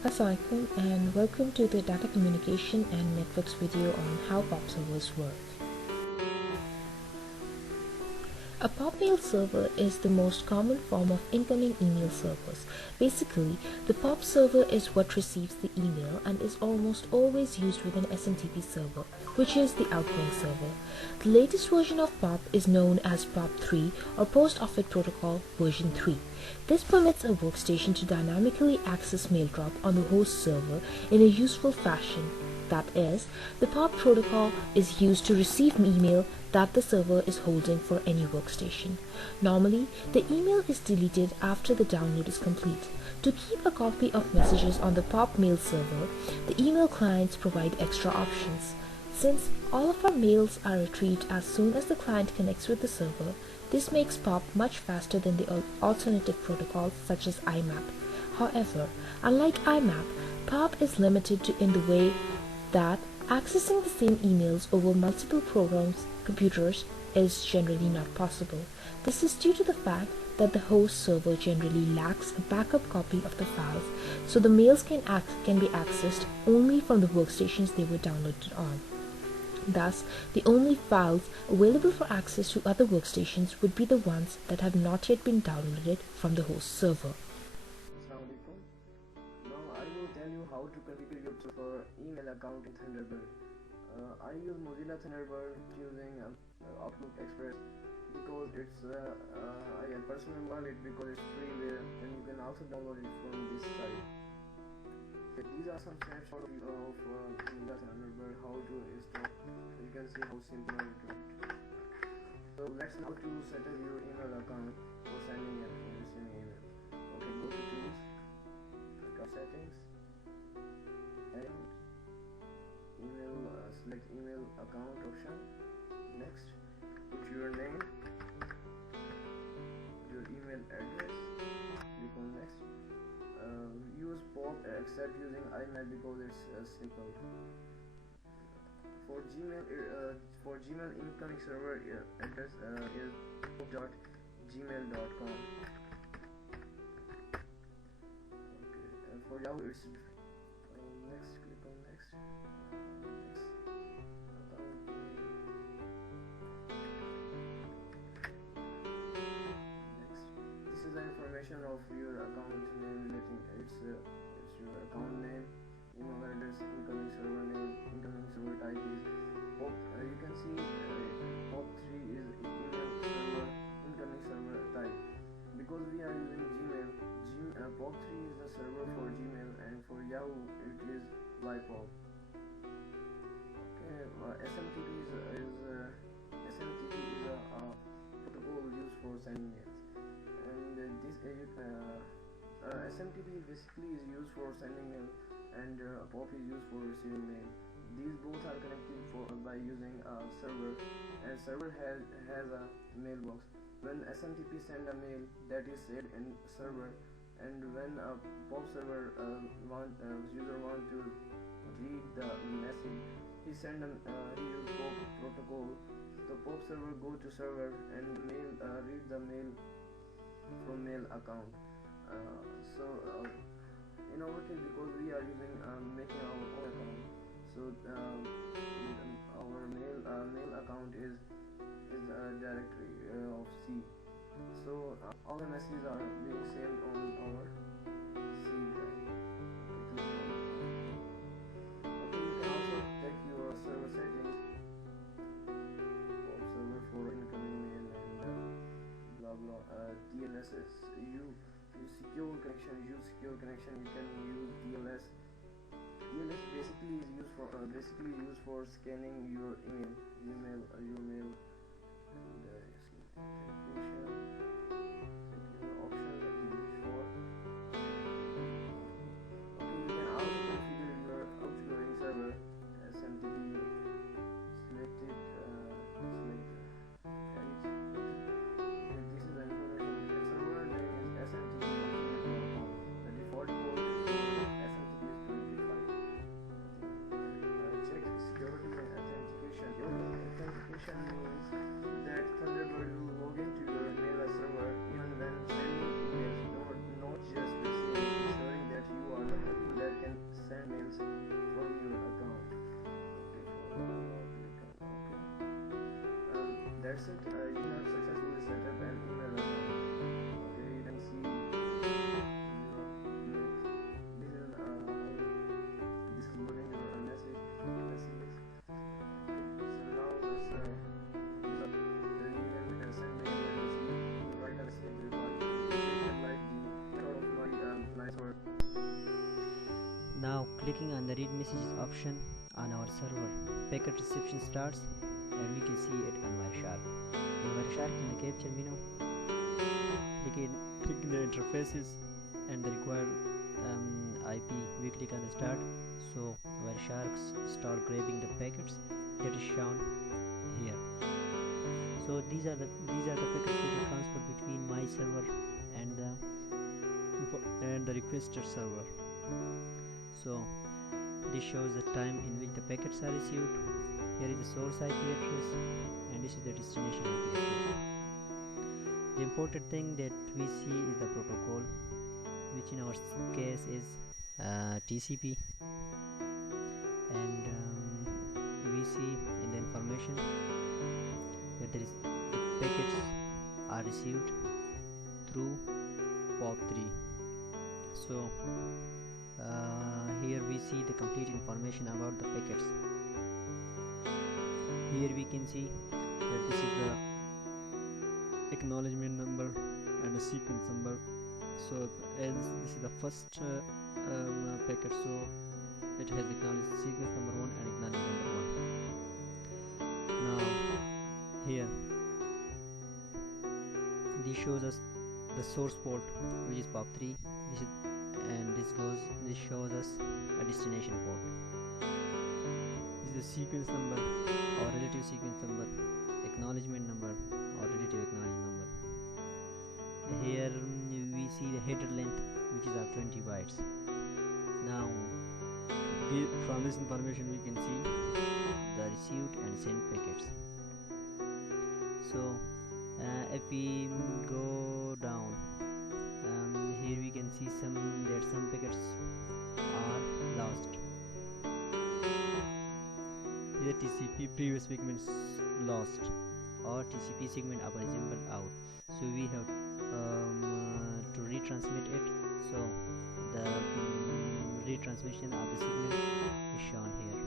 Assalamualaikum and welcome to the data communication and networks video on how POP servers work. A POP mail server is the most common form of incoming email servers. Basically, the POP server is what receives the email and is almost always used with an SMTP server, which is the outgoing server. The latest version of POP is known as POP3 or Post Office Protocol version 3. This permits a workstation to dynamically access mail drop on the host server in a useful fashion. That is, the POP protocol is used to receive email that the server is holding for any workstation. Normally, the email is deleted after the download is complete. To keep a copy of messages on the POP mail server, the email clients provide extra options. Since all of our mails are retrieved as soon as the client connects with the server, this makes POP much faster than the alternative protocols such as IMAP. However, unlike IMAP, POP is limited in the way that accessing the same emails over multiple computers is generally not possible. This is due to the fact that the host server generally lacks a backup copy of the files, so the mails can be accessed only from the workstations they were downloaded on. Thus, the only files available for access to other workstations would be the ones that have not yet been downloaded from the host server. Assalamualaikum. Now I will tell you how to configure your server email account in Thunderbird. I use Mozilla Thunderbird using Outlook Express because it's I personally want it because it's freeware and you can also download it from this site. These are some snapshots of Mozilla Thunderbird, how to install. You can see how simple it is. So let's now to set up your email account for sending and receiving email. Okay, go to tools, account settings, and email, select email account option. Next, put your name, your email address, click on next. Use POP except using IMAP because it's simple. For Gmail incoming server address is pop.gmail.com. Okay, and for Yahoo it's next. Click on next. Next. Next. This is the information of your account name relating. It's your account name, email address, incoming server name, incoming server type is POP. You can see POP3 is email server, incoming server type. Because we are using Gmail, POP3 is the server for Gmail, and for Yahoo it is YPOP. Okay, SMTP is a protocol used for sending mails, and SMTP basically is used for sending mail, and POP is used for receiving mail. These both are connected by using a server, and server has a mailbox. When SMTP send a mail, that is saved in server, and when a POP server user want to read the message, he use POP protocol. The POP server go to server and read the mail from mail account. In our case, because we are using making our own account, so our mail account is a directory of C. So all the messages are being saved on our C drive. Okay, you can also check your server settings, POP server for incoming mail and blah blah. TLS is use secure connection. You can use TLS. TLS basically is used for scanning your mail, and authentication. Secure option that you use for. Okay, you can also configure your outgoing server SMTP. Select it. This is the information. The server name is smtp.com. The default port for SMTP is 25. Check security and authentication. Authentication means that Thunderbird will log into your mail that's it. You have successfully set up an email account. Okay, you can see this is loading your messages. So now let's the email we can send mail and receive. You write a message regarding like the of my clients or. Now clicking on the read messages option on our server, packet reception starts and we can see it on Wireshark. In Wireshark in the capture menu, click the interfaces and the required IP. We click on the start, so Wireshark start grabbing the packets that is shown here. So these are the packets that are transferred between my server and the requester server. So this shows the time in which the packets are received. Here is the source IP address and this is the destination IP address. The important thing that we see is the protocol, which in our case is TCP, and we see in the information that the packets are received through POP3. So here we see the complete information about the packets. Here we can see that this is the acknowledgement number and a sequence number. So as this is the first packet, so it has acknowledged sequence number 1 and acknowledgement number 1. Now here this shows us the source port, which is POP3. This shows us a destination port. This is the sequence number or relative sequence number, acknowledgement number or relative acknowledgement number. Here we see the header length, which is of 20 bytes. Now from this information we can see the received and sent packets. So if we go down, here we can see some packets are lost. Either TCP previous segments lost or TCP segment unavailable out. So we have to retransmit it. So the retransmission of the segment is shown here.